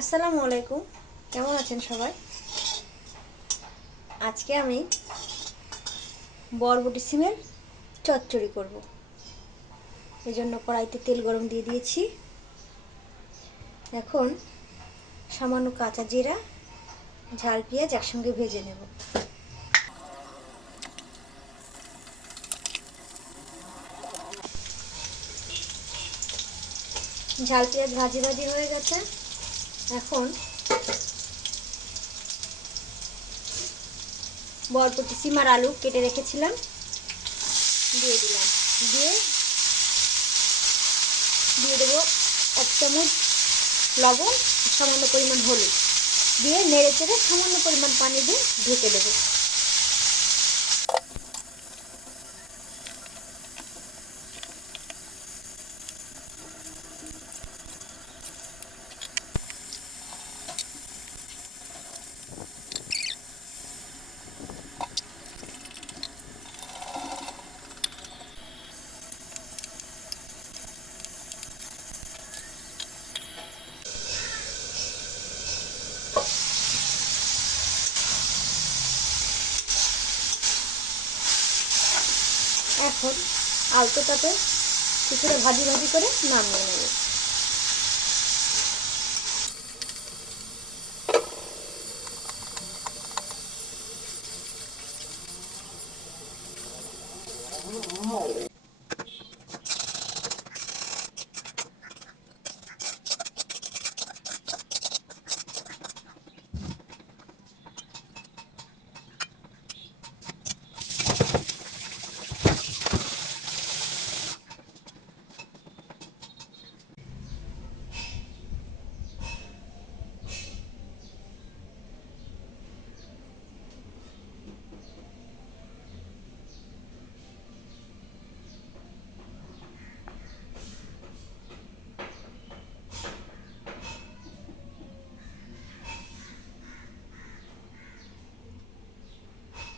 আসসালামু আলাইকুম। কেমন আছেন সবাই? আজকে আমি বরবটি সিমের চচ্চড়ি করব। এই জন্য কড়াইতে তেল গরম দিয়ে দিয়েছি। এখন সামান্য কাঁচা জিরা, ঝাল পেঁয়াজ একসঙ্গে ভেজে নেব। ঝাল পেঁয়াজ ভাজি ভাজি হয়ে গেছে। এখন বরপতি সিমার আলু কেটে রেখেছিলাম। দিয়ে দিলাম। দিয়ে দিয়ে দেবো এক চামচ লবণ, সামান্য পরিমাণ হলুদ। দিয়ে নেড়ে চেড়ে সামান্য পরিমাণ পানি দিয়ে ঢেকে দেবো। এখন আলতোটাতে কিছুটা ভাজি ভাজি করে নামিয়ে নেব।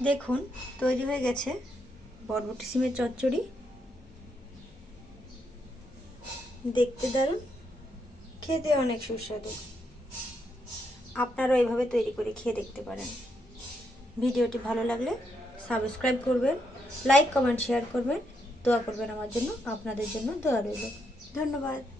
দেখুন, তৈরি হয়ে গেছে বরবটি সিমের চচ্চড়ি। দেখতে দারুণ, খেতে অনেক সুস্বাদু। আপনারাও এইভাবে তৈরি করে খেয়ে দেখতে পারেন। ভিডিওটি ভালো লাগলে সাবস্ক্রাইব করবেন, লাইক, কমেন্ট, শেয়ার করবেন, দোয়া করবেন আমার জন্য, আপনাদের জন্য দোয়া রইল। ধন্যবাদ।